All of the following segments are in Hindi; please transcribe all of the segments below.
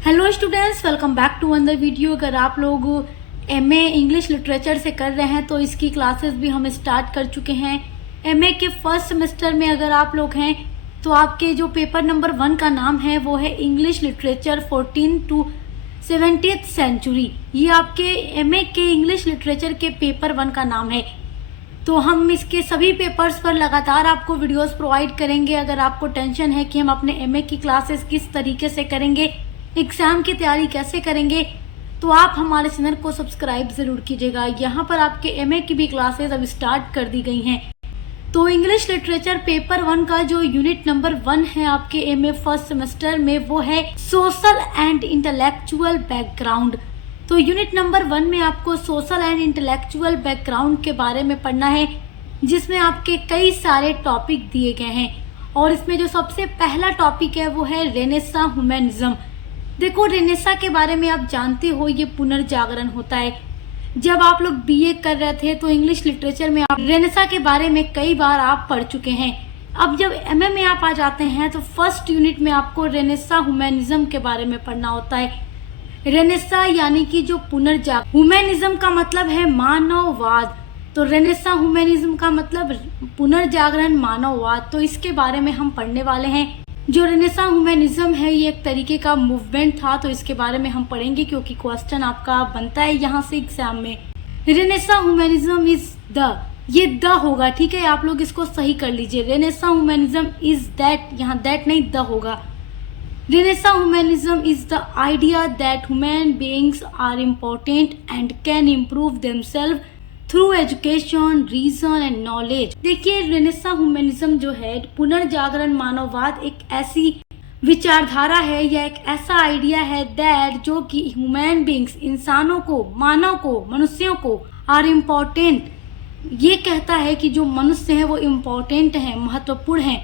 Hello students, welcome back to another video. अगर आप लोग एमए इंग्लिश लिटरेचर से कर रहे हैं तो इसकी क्लासेस भी हम स्टार्ट कर चुके हैं। एमए के फर्स्ट सेमेस्टर में अगर आप लोग हैं तो आपके जो पेपर नंबर 1 का नाम है वो है English literature 14 to 70th century. ये आपके एमए के इंग्लिश लिटरेचर के पेपर 1 का नाम है। तो हम इसके सभी पेपर्स पर लगातार आपको वीडियोस प्रोवाइड करेंगे। अगर आपको टेंशन है कि हम अपने एमए की क्लासेस किस तरीके से करेंगे, एग्ज़ाम की तैयारी कैसे करेंगे, तो आप हमारे चैनल को सब्सक्राइब ज़रूर कीजिएगा। यहाँ पर आपके एमए की भी क्लासेस अब स्टार्ट कर दी गई हैं। तो इंग्लिश लिटरेचर पेपर 1 का जो यूनिट नंबर 1 है आपके एमए फर्स्ट सेमेस्टर में वो है सोशल एंड इंटेलेक्चुअल बैकग्राउंड। तो यूनिट नंबर 1 में आपको सोशल एंड इंटेलेक्चुअल बैकग्राउंड के बारे में पढ़ना है, जिसमें आपके कई सारे टॉपिक दिए गए हैं। और इसमें जो सबसे पहला टॉपिक है वो है रेनेसां ह्यूमनिज्म। देखो, रेनेसां के बारे में आप जानते हो, ये पुनर्जागरण होता है। जब आप लोग बीए कर रहे थे तो इंग्लिश लिटरेचर में आप रेनेसां के बारे में कई बार आप पढ़ चुके हैं। अब जब एमए में आप आ जाते हैं तो फर्स्ट यूनिट में आपको रेनेसां ह्यूमनिज्म के बारे में पढ़ना होता है। रेनेसां यानी कि जो पुनर्जागरण, ह्यूमनिज्म का मतलब है मानववाद, तो रेनेसां ह्यूमनिज्म का मतलब पुनर्जागरण मानववाद। तो इसके बारे में हम पढ़ने वाले हैं। जो रेनेसां ह्यूमनिज्म है ये एक तरीके का मूवमेंट था, तो इसके बारे में हम पढ़ेंगे क्योंकि क्वेश्चन आपका बनता है यहाँ से एग्जाम में। रेनेसां ह्यूमनिज्म इज द, ये द होगा, ठीक है, आप लोग इसको सही कर लीजिए। रेनेसां ह्यूमनिज्म इज दैट, यहाँ दैट नहीं द होगा। Renaissance humanism is the idea that human beings are important and can improve themselves through education, reason and knowledge. देखिए, रेनेसां ह्यूमनिज्म जो है पुनर्जागरण मानववाद एक ऐसी विचारधारा है या एक ऐसा आइडिया है दैट जो कि ह्यूमन बीइंग्स, इंसानों को, मानव को, मनुष्यों को आर इम्पोर्टेंट, ये कहता है कि जो मनुष्य हैं वो इम्पोर्टेंट हैं, महत्वपूर्ण हैं।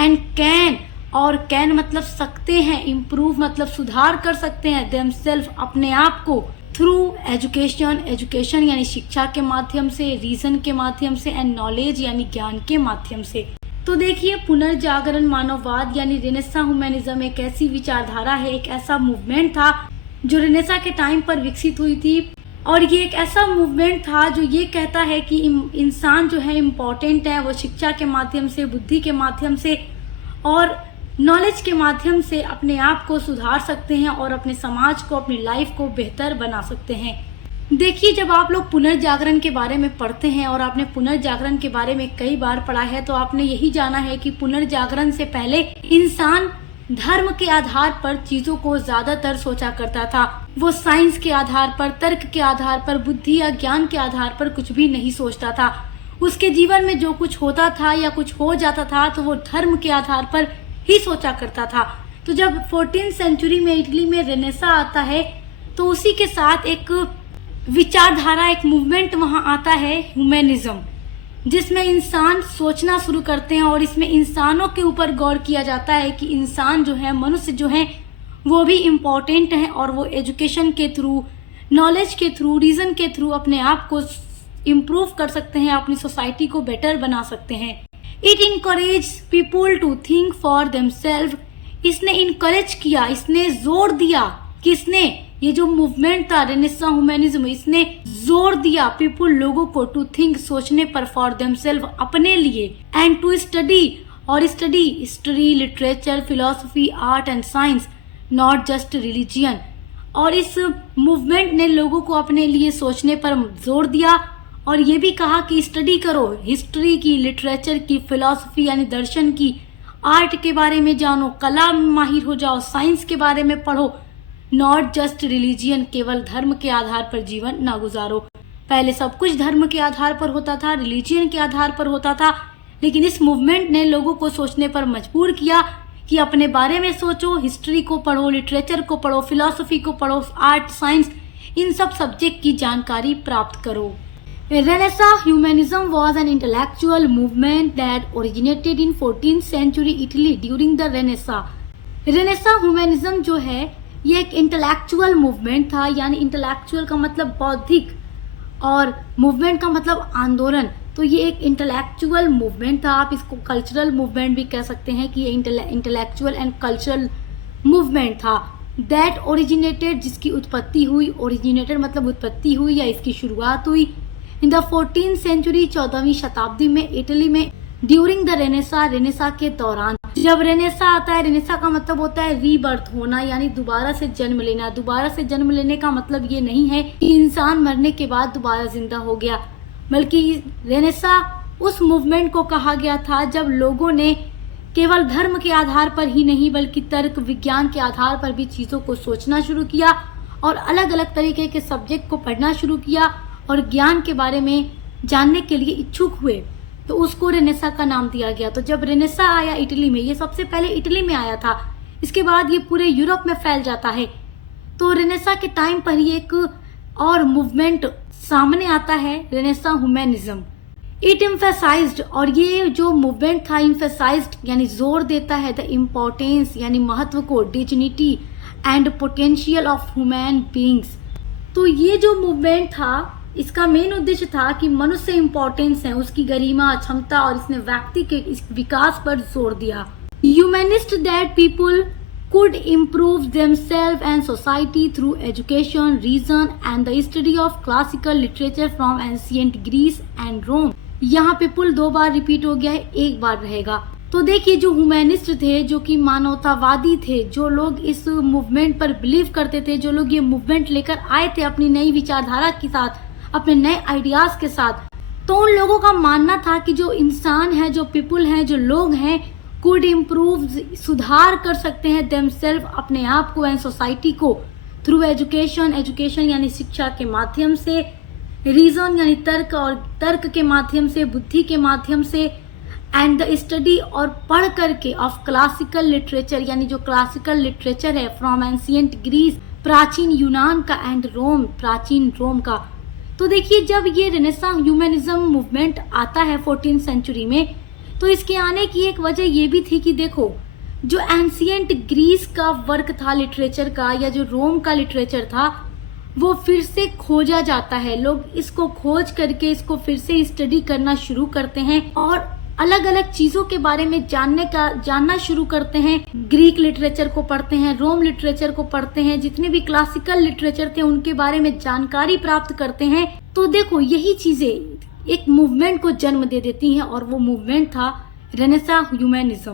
एंड कैन, और कैन मतलब सकते हैं, इम्प्रूव मतलब सुधार कर सकते हैं, देमसेल्फ अपने आप को, थ्रू एजुकेशन, एजुकेशन यानी शिक्षा के माध्यम से, रीजन के माध्यम से, एंड नॉलेज यानी ज्ञान के माध्यम से। तो देखिए, पुनर्जागरण मानववाद यानी रेनेसां ह्यूमनिज्म एक ऐसी विचारधारा है, एक ऐसा मूवमेंट था जो रेनेसां के टाइम पर विकसित हुई थी। और ये एक ऐसा मूवमेंट था जो ये कहता है कि इंसान जो है इम्पोर्टेंट है, वो शिक्षा के माध्यम से, बुद्धि के माध्यम से और नॉलेज के माध्यम से अपने आप को सुधार सकते हैं और अपने समाज को, अपनी लाइफ को बेहतर बना सकते हैं। देखिए, जब आप लोग पुनर्जागरण के बारे में पढ़ते हैं और आपने पुनर्जागरण के बारे में कई बार पढ़ा है तो आपने यही जाना है कि पुनर्जागरण से पहले इंसान धर्म के आधार पर चीजों को ज्यादातर सोचा करता था। वो साइंस के आधार पर, तर्क के आधार पर, बुद्धि या ज्ञान के आधार पर कुछ भी नहीं सोचता था। उसके जीवन में जो कुछ होता था या कुछ हो जाता था तो वो धर्म के आधार पर ही सोचा करता था। तो जब 14th सेंचुरी में इटली में रेनेसां आता है तो उसी के साथ एक विचारधारा, एक मूवमेंट वहां आता है ह्यूमनिज्म, जिसमें इंसान सोचना शुरू करते हैं और इसमें इंसानों के ऊपर गौर किया जाता है कि इंसान जो है, मनुष्य जो है वो भी इम्पोर्टेंट है और वो एजुकेशन के थ्रू, नॉलेज के थ्रू, रीजन के थ्रू अपने आप को इम्प्रूव कर सकते हैं, अपनी सोसाइटी को बेटर बना सकते हैं। It encourage people to think for themselves. इसने इनकरेज किया, इसने जोर दिया, किसने, ये जो मूवमेंट था रेनेसां ह्यूमनिज्म, इसने जोर दिया पीपुल, लोगों को, टू थिंक, सोचने पर, फॉर देमसेल्फ, अपने लिए, एंड टू स्टडी, और study, history, literature, philosophy, art and science, not just religion. और इस मूवमेंट ने लोगों को अपने लिए सोचने पर जोर दिया और ये भी कहा कि स्टडी करो, हिस्ट्री की, लिटरेचर की, फिलॉसफी यानी दर्शन की, आर्ट के बारे में जानो, कला में माहिर हो जाओ, साइंस के बारे में पढ़ो, नॉट जस्ट रिलीजियन, केवल धर्म के आधार पर जीवन ना गुजारो। पहले सब कुछ धर्म के आधार पर होता था, रिलीजियन के आधार पर होता था, लेकिन इस मूवमेंट ने लोगों को सोचने पर मजबूर किया कि अपने बारे में सोचो, हिस्ट्री को पढ़ो, लिटरेचर को पढ़ो, फिलॉसफी को पढ़ो, आर्ट, साइंस, इन सब सब्जेक्ट की जानकारी प्राप्त करो। Renaissance humanism was an intellectual movement that originated in 14th century Italy during the Renaissance. Renaissance humanism जो है ये एक इंटेलेक्चुअल मूवमेंट था, यानी इंटेलेक्चुअल का मतलब बौद्धिक और मूवमेंट का मतलब आंदोलन। तो ये एक इंटेलेक्चुअल मूवमेंट था, आप इसको कल्चरल मूवमेंट भी कह सकते हैं कि ये इंटेलेक्चुअल एंड कल्चरल मूवमेंट था। दैट ओरिजिनेटेड, जिसकी उत्पत्ति हुई, ओरिजिनेटेड मतलब उत्पत्ति हुई या इसकी शुरुआत हुई, इन द 14th सेंचुरी, 14वीं शताब्दी में इटली में, ड्यूरिंग द रेनेसा, रेनेसा के दौरान। जब रेनेसा आता है, रेनेसा का मतलब होता है रीबर्थ होना, यानी दोबारा से जन्म लेना। दोबारा से जन्म लेने का मतलब ये नहीं है कि इंसान मरने के बाद दोबारा जिंदा हो गया, बल्कि रेनेसा उस मूवमेंट को कहा गया था जब लोगों ने केवल धर्म के आधार पर ही नहीं बल्कि तर्क विज्ञान के आधार पर भी चीज़ों को सोचना शुरू किया और अलग अलग तरीके के सब्जेक्ट को पढ़ना शुरू किया और ज्ञान के बारे में जानने के लिए इच्छुक हुए, तो उसको रेनेसा का नाम दिया गया। तो जब रेनेसा आया इटली में, ये सबसे पहले इटली में आया था, इसके बाद ये पूरे यूरोप में फैल जाता है। तो रेनेसा के टाइम पर ही एक और मूवमेंट सामने आता है, रेनेसा ह्यूमैनिज्म। इट एम्फेसाइज्ड, और ये जो मूवमेंट था एम्फेसाइज्ड यानी जोर देता है, द इम्पोर्टेंस यानी महत्व को, dignity and potential of human beings. तो ये जो मूवमेंट था, इसका मेन उद्देश्य था कि मनुष्य इम्पोर्टेंस है, उसकी गरिमा, क्षमता, और इसने व्यक्ति के इस विकास पर जोर दिया। Humanist that people could improve themselves and society through education, reason and the study of classical literature from ancient Greece and Rome। यहाँ पे पुल 2 बार रिपीट हो गया है, 1 बार रहेगा। तो देखिए, जो ह्यूमनिस्ट थे, जो कि मानवतावादी थे, जो लोग इस मूवमेंट पर बिलीव करते थे, जो लोग ये मूवमेंट लेकर आए थे अपनी नई विचारधारा के साथ, अपने नए आइडियाज के साथ, तो उन लोगों का मानना था कि जो इंसान है, जो पीपुल हैं, जो लोग हैं, कुड इम्प्रूव, सुधार कर सकते हैं देमसेल्फ, अपने आप को, एंड सोसाइटी को, थ्रू एजुकेशन, एजुकेशन यानी शिक्षा के माध्यम से, रीजन यानी तर्क, और तर्क के माध्यम से, बुद्धि के माध्यम से, एंड द स्टडी और पढ़ करके, ऑफ क्लासिकल लिटरेचर यानी जो क्लासिकल लिटरेचर है, फ्रॉम एंशियंट ग्रीस प्राचीन यूनान का, एंड रोम प्राचीन रोम का। तो देखिए, जब ये रेनेसां ह्यूमनिज्म मूवमेंट आता है 14th सेंचुरी में, तो इसके आने की एक वजह ये भी थी कि देखो, जो एंशियंट ग्रीस का वर्क था लिटरेचर का, या जो रोम का लिटरेचर था, वो फिर से खोजा जाता है। लोग इसको खोज करके इसको फिर से स्टडी करना शुरू करते हैं और अलग अलग चीजों के बारे में जानना शुरू करते हैं। ग्रीक लिटरेचर को पढ़ते हैं, रोम लिटरेचर को पढ़ते हैं, जितने भी क्लासिकल लिटरेचर थे उनके बारे में जानकारी प्राप्त करते हैं। तो देखो, यही चीजें एक मूवमेंट को जन्म दे देती हैं, और वो मूवमेंट था रेनेसा ह्यूमनिज्म।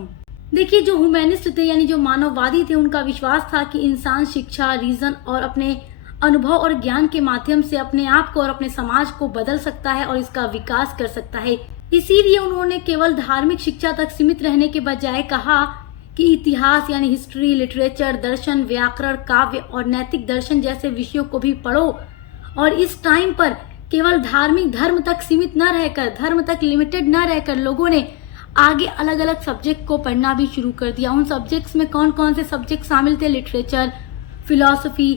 देखिए, जो ह्यूमनिस्ट थे यानी जो मानववादी थे, उनका विश्वास था कि इंसान शिक्षा, रीजन और अपने अनुभव और ज्ञान के माध्यम से अपने आप को और अपने समाज को बदल सकता है और इसका विकास कर सकता है। इसीलिए उन्होंने केवल धार्मिक शिक्षा तक सीमित रहने के बजाय कहा कि इतिहास यानी हिस्ट्री, लिटरेचर, दर्शन, व्याकरण, काव्य और नैतिक दर्शन जैसे विषयों को भी पढ़ो। और इस टाइम पर केवल धार्मिक धर्म तक सीमित न रहकर, धर्म तक लिमिटेड न रहकर, लोगों ने आगे अलग अलग सब्जेक्ट को पढ़ना भी शुरू कर दिया। उन सब्जेक्ट्स में कौन कौन से सब्जेक्ट शामिल थे? Literature, philosophy,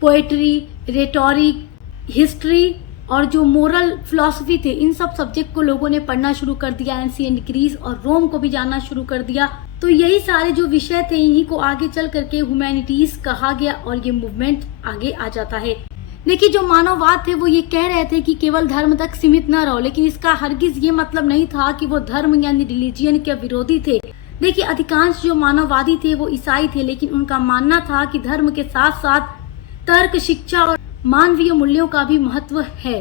poetry, rhetoric, history और जो मोरल फिलॉसफी थे, इन सब सब्जेक्ट को लोगों ने पढ़ना शुरू कर दिया। एंशिएंट ग्रीस और रोम को भी जानना शुरू कर दिया। तो यही सारे जो विषय थे, इन्हीं को आगे चल करके ह्यूमैनिटीज कहा गया और ये मूवमेंट आगे आ जाता है। देखिए, जो मानववाद थे वो ये कह रहे थे कि केवल धर्म तक सीमित न रहो, लेकिन इसका हरगिज ये मतलब नहीं था कि वो धर्म यानी रिलीजियन के विरोधी थे। देखिए, अधिकांश जो मानववादी थे वो ईसाई थे, लेकिन उनका मानना था कि धर्म के साथ साथ तर्क, शिक्षा और मानवीय मूल्यों का भी महत्व है।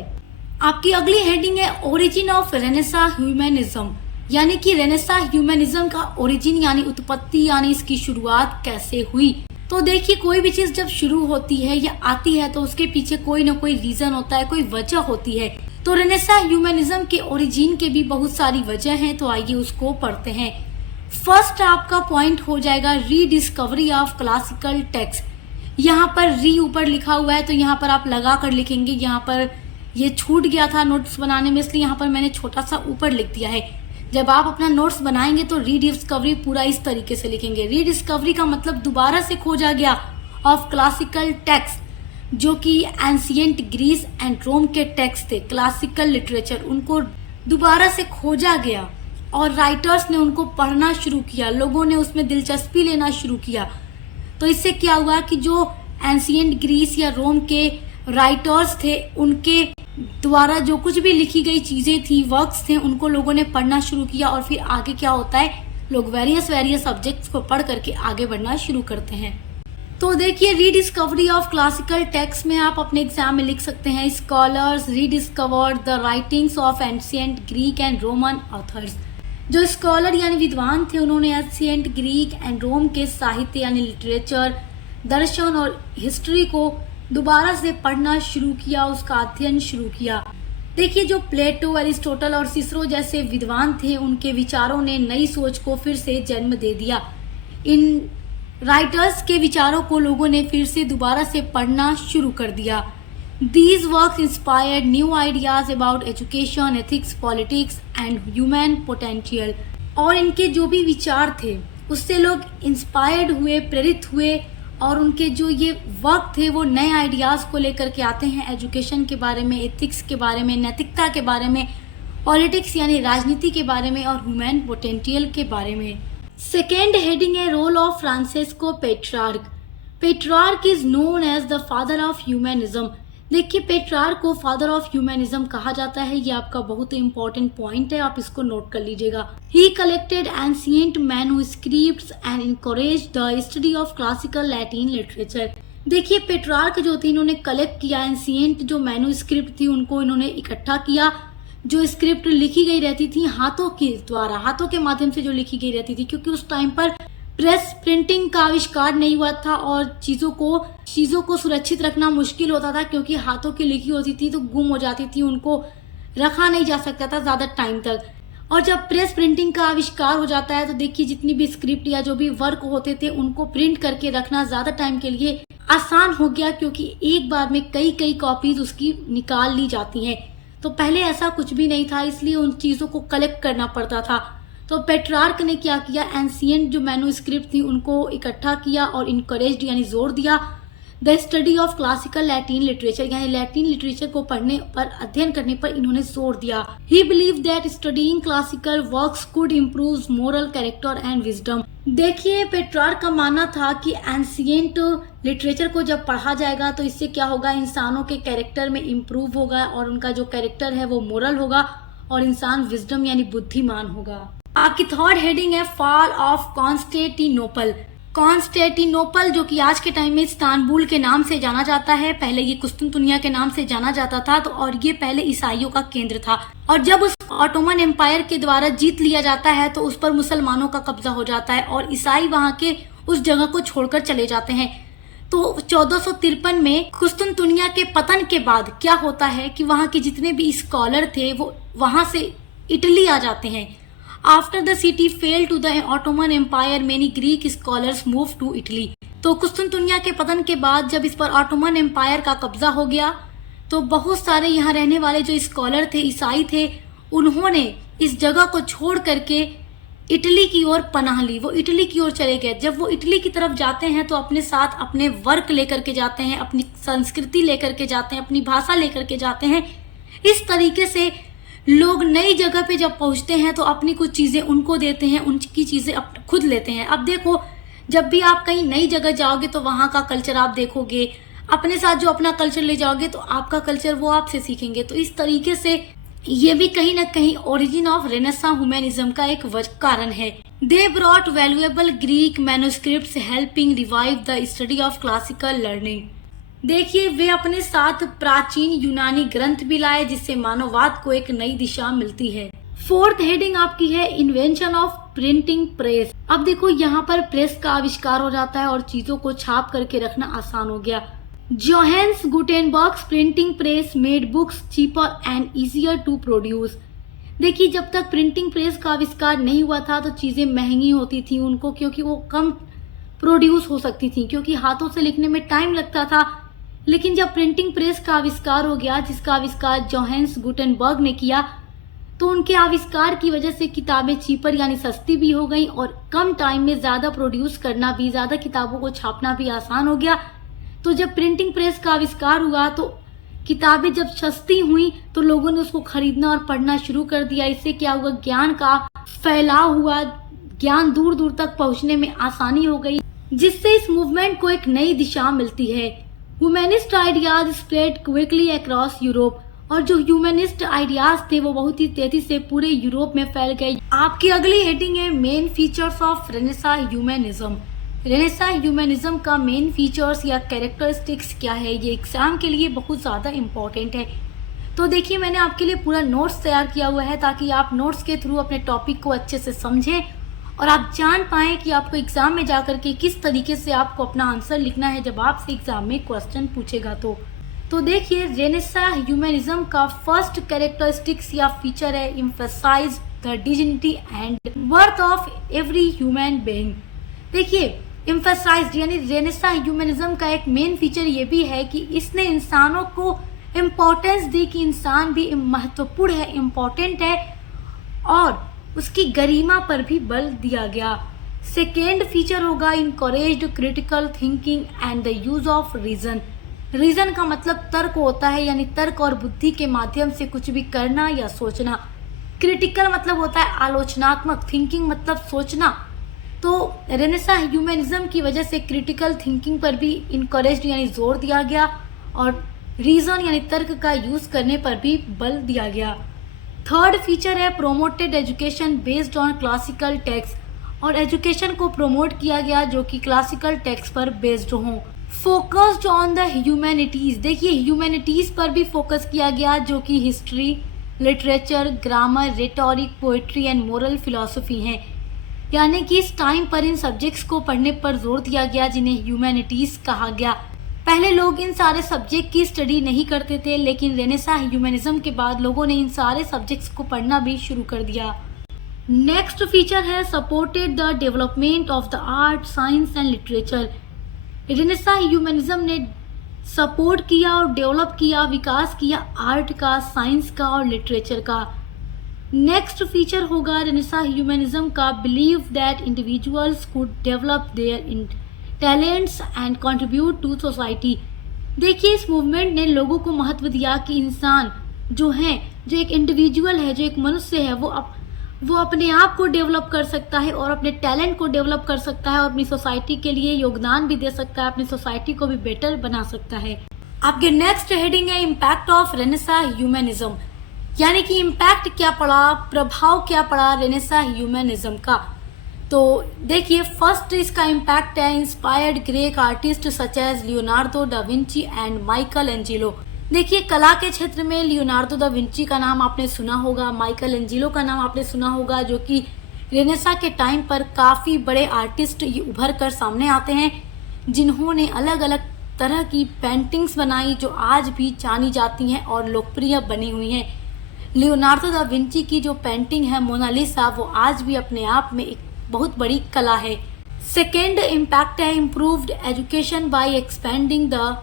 आपकी अगली हेडिंग है ओरिजिन ऑफ रेनेसा ह्यूमनिज्म, यानी कि रेनेसा ह्यूमनिज्म का ओरिजिन यानी उत्पत्ति यानी इसकी शुरुआत कैसे हुई। तो देखिए, कोई भी चीज जब शुरू होती है या आती है तो उसके पीछे कोई ना कोई रीजन होता है, कोई वजह होती है। तो रेनेसा ह्यूमनिज्म के ओरिजिन के भी बहुत सारी वजह हैं, तो आइए उसको पढ़ते हैं। फर्स्ट आपका पॉइंट हो जाएगा रीडिस्कवरी ऑफ क्लासिकल टेक्स्ट। यहाँ पर री ऊपर लिखा हुआ है, तो यहाँ पर आप लगा कर लिखेंगे। यहाँ पर ये छूट गया था नोट्स बनाने में, इसलिए यहाँ पर मैंने छोटा सा ऊपर लिख दिया है। जब आप अपना नोट्स बनाएंगे तो रीडिस्कवरी पूरा इस तरीके से लिखेंगे। रीडिस्कवरी का मतलब दोबारा से खोजा गया ऑफ क्लासिकल टेक्स्ट, जो कि एंशिएंट ग्रीस एंड रोम के टेक्स्ट थे, क्लासिकल लिटरेचर, उनको दोबारा से खोजा गया और राइटर्स ने उनको पढ़ना शुरू किया, लोगों ने उसमें दिलचस्पी लेना शुरू किया। तो इससे क्या हुआ कि जो एंशिएंट ग्रीस या रोम के राइटर्स थे, उनके द्वारा जो कुछ भी लिखी गई चीजें थी, वर्क्स थे, उनको लोगों ने पढ़ना शुरू किया। और फिर आगे क्या होता है, लोग वेरियस सब्जेक्ट्स को पढ़ करके आगे बढ़ना शुरू करते हैं। तो देखिए, रीडिस्कवरी ऑफ क्लासिकल टेक्स्ट में आप अपने एग्जाम में लिख सकते हैं, scholars rediscovered the writings of ancient Greek and Roman authors. जो स्कॉलर यानी विद्वान थे, उन्होंने एंशिएंट ग्रीक एंड रोम के साहित्य यानी लिटरेचर, दर्शन और हिस्ट्री को दोबारा से पढ़ना शुरू किया, उसका अध्ययन शुरू किया। देखिए, जो प्लेटो, एरिस्टोटल और सिसरो जैसे विद्वान थे, उनके विचारों ने नई सोच को फिर से जन्म दे दिया। इन राइटर्स के विचारों को लोगों ने फिर से दोबारा से पढ़ना शुरू कर दिया। These works inspired new ideas about education, ethics, politics and human potential। और इनके जो भी विचार थे उससे लोग इंस्पायर्ड हुए, प्रेरित हुए, और उनके जो ये वर्क थे वो नए आइडियाज़ को लेकर के आते हैं, एजुकेशन के बारे में, एथिक्स के बारे में, नैतिकता के बारे में, पॉलिटिक्स यानी राजनीति के बारे में और ह्यूमन पोटेंशियल के बारे में। सेकेंड हेडिंग है role of Francesco Petrarch. Petrarch is known as the father of humanism. देखिए, पेट्रार्क को फादर ऑफ ह्यूमनिज्म कहा जाता है। ये आपका बहुत ही इंपॉर्टेंट पॉइंट है, आप इसको नोट कर लीजिएगा। ही collected ancient manuscripts and encourage the study of classical Latin literature. देखिए, पेट्रार्क जो थे, इन्होंने कलेक्ट किया एंशिएंट जो मैन्युस्क्रिप्ट थी, उनको इन्होंने इकट्ठा किया। जो स्क्रिप्ट लिखी गई रहती थी हाथों के द्वारा, हाथों के माध्यम से जो लिखी गई रहती थी, क्योंकि उस टाइम पर प्रेस प्रिंटिंग का आविष्कार नहीं हुआ था और चीज़ों को सुरक्षित रखना मुश्किल होता था, क्योंकि हाथों की लिखी होती थी तो गुम हो जाती थी, उनको रखा नहीं जा सकता था ज़्यादा टाइम तक। और जब प्रेस प्रिंटिंग का आविष्कार हो जाता है तो देखिए, जितनी भी स्क्रिप्ट या जो भी वर्क होते थे उनको प्रिंट करके रखना ज़्यादा टाइम के लिए आसान हो गया, क्योंकि एक बार में कई कॉपीज उसकी निकाल ली जाती हैं। तो पहले ऐसा कुछ भी नहीं था, इसलिए उन चीज़ों को कलेक्ट करना पड़ता था। तो पेट्रार्क ने क्या किया, एंशिएंट जो मैन्युस्क्रिप्ट थी उनको इकट्ठा किया और इनकरेज्ड यानी जोर दिया the study of classical Latin literature, यानी लैटिन लिटरेचर को पढ़ने पर, अध्ययन करने पर इन्होंने जोर दिया। ही believe that studying classical works could improve moral character and wisdom. देखिए, पेट्रार्क का मानना था कि एंशिएंट लिटरेचर को जब पढ़ा जाएगा तो इससे क्या होगा, इंसानों के कैरेक्टर में इम्प्रूव होगा और उनका जो कैरेक्टर है वो मोरल होगा और इंसान विजडम यानी बुद्धिमान होगा। आपकी थर्ड हेडिंग है फॉल ऑफ कॉन्स्टेंटिनोपल। कॉन्स्टेंटिनोपल जो कि आज के टाइम में इस्तांबुल के नाम से जाना जाता है, पहले ये कुस्तुनतुनिया के नाम से जाना जाता था। तो और ये पहले ईसाइयों का केंद्र था, और जब उस ऑटोमन एम्पायर के द्वारा जीत लिया जाता है तो उस पर मुसलमानों का कब्जा हो जाता है और ईसाई वहां के उस जगह को छोड़कर चले जाते हैं। तो 1453 में कुस्तुनतुनिया के पतन के बाद क्या होता है कि वहां के जितने भी स्कॉलर थे वो वहां से इटली आ जाते हैं। After the city fell to the Ottoman Empire, many Greek scholars moved to Italy। तो कुस्तुनतुनिया के पतन के बाद जब इस पर ऑटोमन एम्पायर का कब्जा हो गया तो बहुत सारे यहाँ रहने वाले जो स्कॉलर थे, ईसाई थे, उन्होंने इस जगह को छोड़ करके इटली की ओर पनाह ली। वो इटली की ओर चले गए। जब वो इटली की तरफ जाते हैं तो अपने साथ अपने वर्क लेकर के जाते हैं, अपनी संस्कृति लेकर के जाते हैं, अपनी भाषा लेकर के जाते हैं। इस तरीके से लोग नई जगह पे जब पहुंचते हैं तो अपनी कुछ चीज़ें उनको देते हैं, उनकी चीज़ें खुद लेते हैं। अब देखो, जब भी आप कहीं नई जगह जाओगे तो वहाँ का कल्चर आप देखोगे, अपने साथ जो अपना कल्चर ले जाओगे तो आपका कल्चर वो आपसे सीखेंगे। तो इस तरीके से ये भी कहीं ना कहीं ओरिजिन ऑफ रेनेसां ह्यूमनिज्म का एक कारण है। They brought valuable Greek manuscripts helping revive the study of classical learning. देखिए, वे अपने साथ प्राचीन यूनानी ग्रंथ भी लाए जिससे मानववाद को एक नई दिशा मिलती है। फोर्थ हेडिंग आपकी है इन्वेंशन ऑफ प्रिंटिंग प्रेस। अब देखो, यहाँ पर प्रेस का आविष्कार हो जाता है और चीजों को छाप करके रखना आसान हो गया। Johannes Gutenberg's printing press made books cheaper and easier to produce. देखिए, जब तक प्रिंटिंग प्रेस का आविष्कार नहीं हुआ था तो चीजें महंगी होती थी उनको, क्योंकि वो कम प्रोड्यूस हो सकती थी, क्योंकि हाथों से लिखने में टाइम लगता था। लेकिन जब प्रिंटिंग प्रेस का आविष्कार हो गया, जिसका आविष्कार जोहेंस गुटेनबर्ग ने किया, तो उनके आविष्कार की वजह से किताबें चीपर यानी सस्ती भी हो गई और कम टाइम में ज़्यादा प्रोड्यूस करना भी, ज़्यादा किताबों को छापना भी आसान हो गया। तो जब प्रिंटिंग प्रेस का आविष्कार हुआ तो किताबें जब सस्ती हुई तो लोगों ने उसको खरीदना और पढ़ना शुरू कर दिया। इससे क्या हुआ, ज्ञान का फैलाव हुआ, ज्ञान दूर दूर तक पहुंचने में आसानी हो गई, जिससे इस मूवमेंट को एक नई दिशा मिलती है। Humanist ideas spread quickly across Europe. और जो ह्यूमनिस्ट आइडियाज थे वो बहुत ही तेजी से पूरे यूरोप में फैल गए। आपकी अगली हेडिंग है main features of renaissance humanism. Renaissance humanism का मेन फीचर्स या कैरेक्टरिस्टिक्स क्या है, ये एग्जाम के लिए बहुत ज़्यादा इम्पोर्टेंट है। तो देखिए, मैंने आपके लिए पूरा नोट्स तैयार किया हुआ है ताकि आप नोट्स के थ्रू अपने टॉपिक को अच्छे से समझें और आप जान पाएँ कि आपको एग्ज़ाम में जाकर के किस तरीके से आपको अपना आंसर लिखना है जब आपसे एग्ज़ाम में क्वेश्चन पूछेगा। तो देखिए, रेनेसां ह्यूमनिज्म का फर्स्ट कैरेक्टरिस्टिक्स या फीचर है emphasise the dignity and worth of every human being. देखिए, एम्फसाइज यानी रेनेसां ह्यूमनिज्म का एक मेन फीचर ये भी है कि इसने इंसानों को इम्पोर्टेंस दी कि इंसान भी महत्वपूर्ण है, इम्पोर्टेंट है और उसकी गरिमा पर भी बल दिया गया। सेकेंड फीचर होगा encouraged critical thinking and the use of reason. Reason का मतलब तर्क होता है, यानी तर्क और बुद्धि के माध्यम से कुछ भी करना या सोचना। क्रिटिकल मतलब होता है आलोचनात्मक, थिंकिंग मतलब सोचना। तो रेनेसां ह्यूमनिज्म की वजह से क्रिटिकल थिंकिंग पर भी इनकरेज्ड यानी जोर दिया गया और रीजन यानी तर्क का यूज करने पर भी बल दिया गया। थर्ड फीचर है promoted education based on classical text, और एजुकेशन को प्रोमोट किया गया जो कि क्लासिकल टेक्स्ट पर बेस्ड हो। Focused on the humanities. देखिए, ह्यूमैनिटीज पर भी फोकस किया गया जो कि history, literature, grammar, rhetoric, poetry and moral philosophy हैं। यानी कि इस टाइम पर इन सब्जेक्ट्स को पढ़ने पर जोर दिया गया जिन्हें ह्यूमैनिटीज कहा गया। पहले लोग इन सारे सब्जेक्ट की स्टडी नहीं करते थे, लेकिन रेनेसां ह्यूमनिज्म के बाद लोगों ने इन सारे सब्जेक्ट्स को पढ़ना भी शुरू कर दिया। नेक्स्ट फीचर है supported the development of the art, science and literature. Renaissance humanism ने सपोर्ट किया और डेवलप किया, विकास किया आर्ट का, साइंस का और लिटरेचर का। नेक्स्ट फीचर होगा रेनेसां ह्यूमनिज्म का believe that individuals could develop their talents and contribute to society. देखिए, इस मूवमेंट ने लोगों को महत्व दिया कि इंसान जो है, जो एक इंडिविजुअल है, जो एक मनुष्य है, वो अपने आप को डेवलप कर सकता है और अपने टैलेंट को डेवलप कर सकता है और अपनी सोसाइटी के लिए योगदान भी दे सकता है, अपनी सोसाइटी को भी बेटर बना सकता है। आपके नेक्स्ट हेडिंग है इम्पैक्ट ऑफ रेनेसां ह्यूमनिज्म, यानी कि इम्पैक्ट क्या पड़ा, प्रभाव क्या पड़ा रेनेसां ह्यूमनिज्म का। तो देखिए, फर्स्ट इसका इम्पैक्ट है inspired great artist such as Leonardo da Vinci and Michelangelo. देखिए, कला के क्षेत्र में लियोनार्डो दा विंची का नाम आपने सुना होगा, माइकल एंजेलो का नाम आपने सुना होगा, जो कि रेनेसां के टाइम पर काफ़ी बड़े आर्टिस्ट उभर कर सामने आते हैं जिन्होंने अलग अलग तरह की पेंटिंग्स बनाई जो आज भी जानी जाती हैं और लोकप्रिय बनी हुई हैं। लियोनार्डो दा विंची की जो पेंटिंग है मोनालिसा, वो आज भी अपने आप में एक बहुत बड़ी कला है। सेकेंड इम्पैक्ट है improved education by expanding the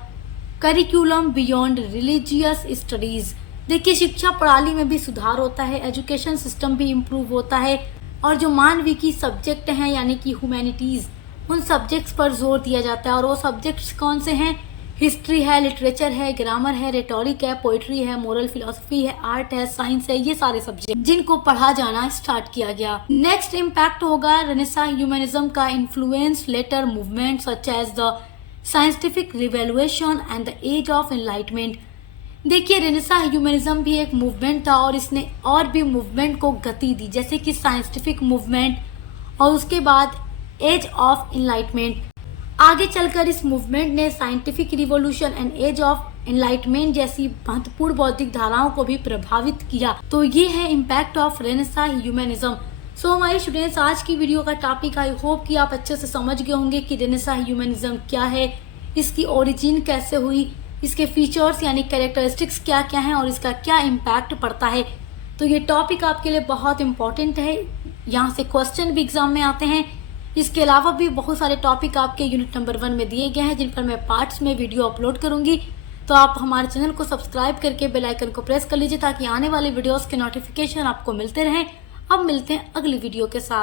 curriculum beyond religious studies. देखिए, शिक्षा प्रणाली में भी सुधार होता है, एजुकेशन सिस्टम भी इम्प्रूव होता है और जो मानविकी सब्जेक्ट हैं यानी कि ह्यूमैनिटीज़, उन सब्जेक्ट्स पर जोर दिया जाता है। और वो सब्जेक्ट्स कौन से हैं? हिस्ट्री है, लिटरेचर है, ग्रामर है, रेटोरिक है, पोइट्री है, मोरल फिलॉसफी है, आर्ट है, साइंस है, ये सारे सब्जेक्ट जिनको पढ़ा जाना स्टार्ट किया गया। नेक्स्ट इम्पैक्ट होगा रेनेसां ह्यूमनिज्म का influence later movement such as the scientific revolution and the age of enlightenment. देखिए, रेनेसां ह्यूमनिज्म भी एक मूवमेंट था और इसने और भी मूवमेंट को गति दी, जैसे कि साइंटिफिक मूवमेंट और उसके बाद एज ऑफ एनलाइटमेंट। आगे चलकर इस मूवमेंट ने scientific revolution and age of enlightenment जैसी महत्वपूर्ण बौद्धिक धाराओं को भी प्रभावित किया। तो ये है इम्पैक्ट ऑफ रेनेसां ह्यूमनिज्म। सो हमारे स्टूडेंट्स, आज की वीडियो का टॉपिक आई होप कि आप अच्छे से समझ गए होंगे कि रेनेसां ह्यूमनिज्म क्या है, इसकी ओरिजिन कैसे हुई, इसके फीचर्स यानी कैरेक्टरिस्टिक्स क्या क्या हैं और इसका क्या इम्पैक्ट पड़ता है। तो ये टॉपिक आपके लिए बहुत इंपॉर्टेंट है, यहाँ से क्वेश्चन भी एग्जाम में आते हैं। इसके अलावा भी बहुत सारे टॉपिक आपके यूनिट नंबर 1 में दिए गए हैं जिन पर मैं पार्ट्स में वीडियो अपलोड करूंगी। तो आप हमारे चैनल को सब्सक्राइब करके बेल आइकन को प्रेस कर लीजिए ताकि आने वाले वीडियोस के नोटिफिकेशन आपको मिलते रहें। अब मिलते हैं अगली वीडियो के साथ।